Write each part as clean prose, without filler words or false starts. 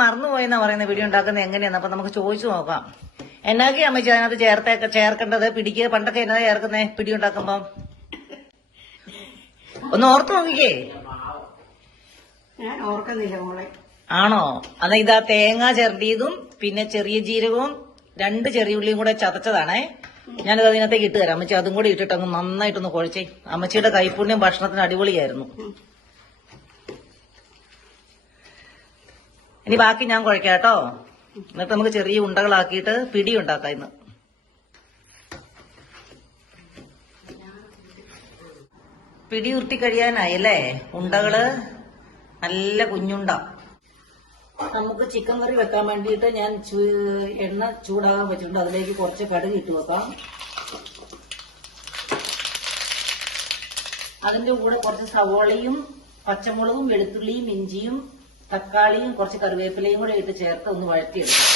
മറന്നുപോയെന്നാ പറയുന്നത് പിടി ഉണ്ടാക്കുന്നത് എങ്ങനെയാന്ന്. അപ്പൊ നമുക്ക് ചോദിച്ചു നോക്കാം. എന്നാക്കി അമ്മച്ചി അതിനകത്ത് ചേർക്കേണ്ടത്? പിടിക്ക് പണ്ടൊക്കെ എന്നാ ചേർക്കുന്നേ പിടി ഉണ്ടാക്കുമ്പം? ഒന്ന് ഓർത്ത് നോക്കിക്കേ. ഞാൻ ഓർക്കുന്നില്ല മോളെ. ആണോ? എന്നാ ഇതാ തേങ്ങ ചിരണ്ടിയതും പിന്നെ ചെറിയ ജീരകവും 2 ചെറിയ ഉള്ളിയും കൂടെ ചതച്ചതാണേ. ഞാനിത് അതിനകത്തേക്ക് ഇട്ട് തരാം. അമ്മച്ചി അതും കൂടി ഇട്ടിട്ട് അങ്ങ് നന്നായിട്ടൊന്ന് കുഴച്ചേ. അമ്മച്ചിയുടെ കൈപ്പുണ്യം ഭക്ഷണത്തിന് അടിപൊളിയായിരുന്നു. ഇനി ബാക്കി ഞാൻ കുഴക്കാം കേട്ടോ. എന്നിട്ട് നമുക്ക് ചെറിയ ഉണ്ടകളാക്കിയിട്ട് പിടി ഉണ്ടാക്കാം ഇന്ന്. പിടി ഉരുട്ടി കഴിയാനായി അല്ലേ? ഉണ്ടകള് നല്ല കുഞ്ഞുണ്ട. നമുക്ക് ചിക്കൻ കറി വെക്കാൻ വേണ്ടിയിട്ട് ഞാൻ എണ്ണ ചൂടാകാൻ വെച്ചിട്ടുണ്ട്. അതിലേക്ക് കുറച്ച് കടുക് ഇട്ട് വെക്കാം. അതിന്റെ കൂടെ കുറച്ച് സവോളയും പച്ചമുളകും വെളുത്തുള്ളിയും ഇഞ്ചിയും തക്കാളിയും കുറച്ച് കറിവേപ്പിലയും കൂടെ ഇട്ട് ചേർത്ത് ഒന്ന് വഴറ്റിയെടുക്കാം.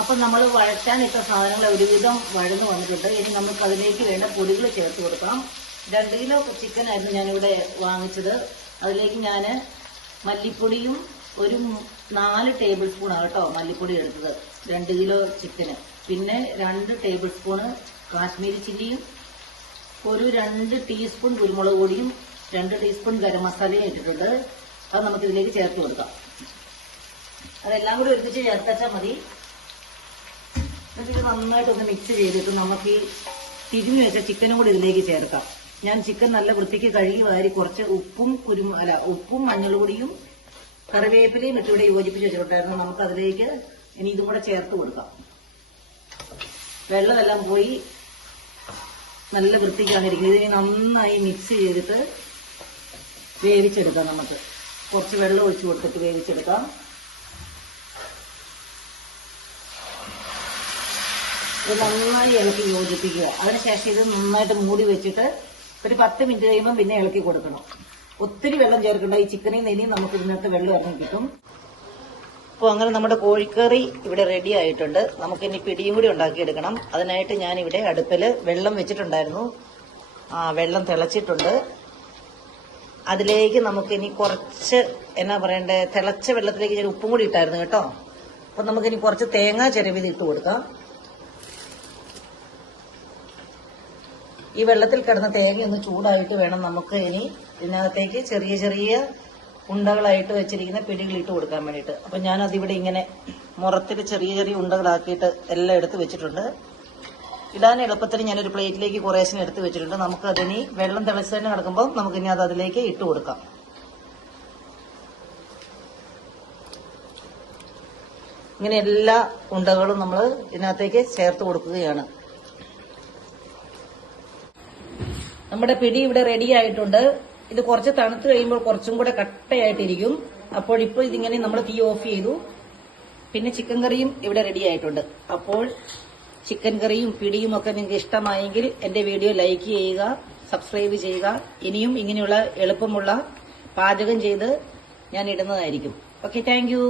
അപ്പൊ നമ്മൾ വഴറ്റാനിട്ട സാധനങ്ങൾ ഒരുവിധം വഴന്നു വന്നിട്ടുണ്ട്. ഇനി നമുക്ക് അതിലേക്ക് വേണ്ട പൊടികൾ ചേർത്ത് കൊടുക്കണം. 2 കിലോ ചിക്കൻ ആയിരുന്നു ഞാനിവിടെ വാങ്ങിച്ചത്. അതിലേക്ക് ഞാൻ മല്ലിപ്പൊടിയും ഒരു 4 ടേബിൾ സ്പൂണാണ് കേട്ടോ മല്ലിപ്പൊടി എടുത്തത് 2 കിലോ ചിക്കന്. പിന്നെ 2 ടേബിൾ സ്പൂണ് കാശ്മീരി ചില്ലിയും ഒരു 2 ടീസ്പൂൺ കുരുമുളക് പൊടിയും 2 ടീസ്പൂൺ ഗരം മസാലയും ഇട്ടിട്ടുണ്ട്. അത് നമുക്ക് ഇതിലേക്ക് ചേർത്ത് കൊടുക്കാം. അതെല്ലാം കൂടി ഒരുമിച്ച് ചേർത്താച്ചാൽ മതി. എന്നിട്ട് നന്നായിട്ടൊന്ന് മിക്സ് ചെയ്തിട്ട് നമുക്ക് ഈ തിരിഞ്ഞു വെച്ച ചിക്കനും കൂടി ഇതിലേക്ക് ചേർക്കാം. ഞാൻ ചിക്കൻ നല്ല വൃത്തിക്ക് കഴുകി വാരി കുറച്ച് ഉപ്പും മഞ്ഞൾപ്പൊടിയും കറിവേപ്പിലയും ഇട്ടിവിടെ യോജിപ്പിച്ച് വെച്ചിട്ടുണ്ടായിരുന്നു. നമുക്ക് അതിലേക്ക് ഇനി ഇതും കൂടെ ചേർത്ത് കൊടുക്കാം. വെള്ളമെല്ലാം പോയി നല്ല വൃത്തിക്കാണ് ഇരിക്കുന്നത്. ഇതിന് നന്നായി മിക്സ് ചെയ്തിട്ട് വേവിച്ചെടുക്കാം. നമുക്ക് കുറച്ച് വെള്ളം ഒഴിച്ചു കൊടുത്തിട്ട് വേവിച്ചെടുക്കാം. ഇത് നന്നായി ഇളക്കി യോജിപ്പിക്കുക. അതിനുശേഷം ഇത് നന്നായിട്ട് മൂടി വെച്ചിട്ട് ഒരു 10 മിനിറ്റ് കഴിയുമ്പോൾ പിന്നെ ഇളക്കി കൊടുക്കണം. ഒത്തിരി വെള്ളം ചേർക്കണ്ട. ഈ ചിക്കനിൽ നിന്ന് നമുക്ക് ഇതിനകത്ത് വെള്ളം ഇറങ്ങി കിട്ടും. അപ്പോൾ അങ്ങനെ നമ്മുടെ കോഴിക്കറി ഇവിടെ റെഡി ആയിട്ടുണ്ട്. നമുക്കിനി പിടിയും കൂടി ഉണ്ടാക്കിയെടുക്കണം. അതിനായിട്ട് ഞാനിവിടെ അടുപ്പിൽ വെള്ളം വെച്ചിട്ടുണ്ടായിരുന്നു. വെള്ളം തിളച്ചിട്ടുണ്ട്. അതിലേക്ക് നമുക്കിനി കുറച്ച് എന്നാ പറയണ്ടേ, തിളച്ച വെള്ളത്തിലേക്ക് ഞാൻ ഉപ്പും കൂടി ഇട്ടായിരുന്നു കേട്ടോ. അപ്പം നമുക്കിനി കുറച്ച് തേങ്ങ ചിരവിത് ഇട്ട് കൊടുക്കാം. ഈ വെള്ളത്തിൽ കിടന്ന തേങ്ങ ഒന്ന് ചൂടായിട്ട് വേണം നമുക്ക് ഇനി ഇതിനകത്തേക്ക് ചെറിയ ചെറിയ ഉണ്ടകളായിട്ട് വെച്ചിരിക്കുന്ന പിടികൾ ഇട്ട് കൊടുക്കാൻ വേണ്ടിയിട്ട്. അപ്പം ഞാനതിവിടെ ഇങ്ങനെ മുറത്തിൽ ചെറിയ ചെറിയ ഉണ്ടകളാക്കിയിട്ട് എല്ലാം എടുത്ത് വെച്ചിട്ടുണ്ട്. ഇടാൻ എളുപ്പത്തിൽ ഞാനൊരു പ്ലേറ്റിലേക്ക് കുറേശ്ശെ എടുത്ത് വെച്ചിട്ടുണ്ട്. നമുക്കതിനി വെള്ളം തിളച്ച് തന്നെ കിടക്കുമ്പോൾ നമുക്കിനി അത് അതിലേക്ക് ഇട്ട് കൊടുക്കാം. ഇങ്ങനെ എല്ലാ ഉണ്ടകളും നമ്മൾ ഇതിനകത്തേക്ക് ചേർത്ത് കൊടുക്കുകയാണ്. നമ്മുടെ പിടി ഇവിടെ റെഡി ആയിട്ടുണ്ട്. ഇത് കുറച്ച് തണുത്ത് കഴിയുമ്പോൾ കുറച്ചും കൂടെ കട്ടയായിട്ടിരിക്കും. അപ്പോൾ ഇപ്പോൾ ഇതിങ്ങനെ നമ്മൾ തീ ഓഫ് ചെയ്തു. പിന്നെ ചിക്കൻ കറിയും ഇവിടെ റെഡി ആയിട്ടുണ്ട്. അപ്പോൾ ചിക്കൻ കറിയും പിടിയും ഒക്കെ നിങ്ങൾക്ക് ഇഷ്ടമായെങ്കിൽ എന്റെ വീഡിയോ ലൈക്ക് ചെയ്യുക, സബ്സ്ക്രൈബ് ചെയ്യുക. ഇനിയും ഇങ്ങനെയുള്ള എളുപ്പമുള്ള പാചകം ചെയ്ത് ഞാൻ ഇടുന്നതായിരിക്കും. Okay, thank you.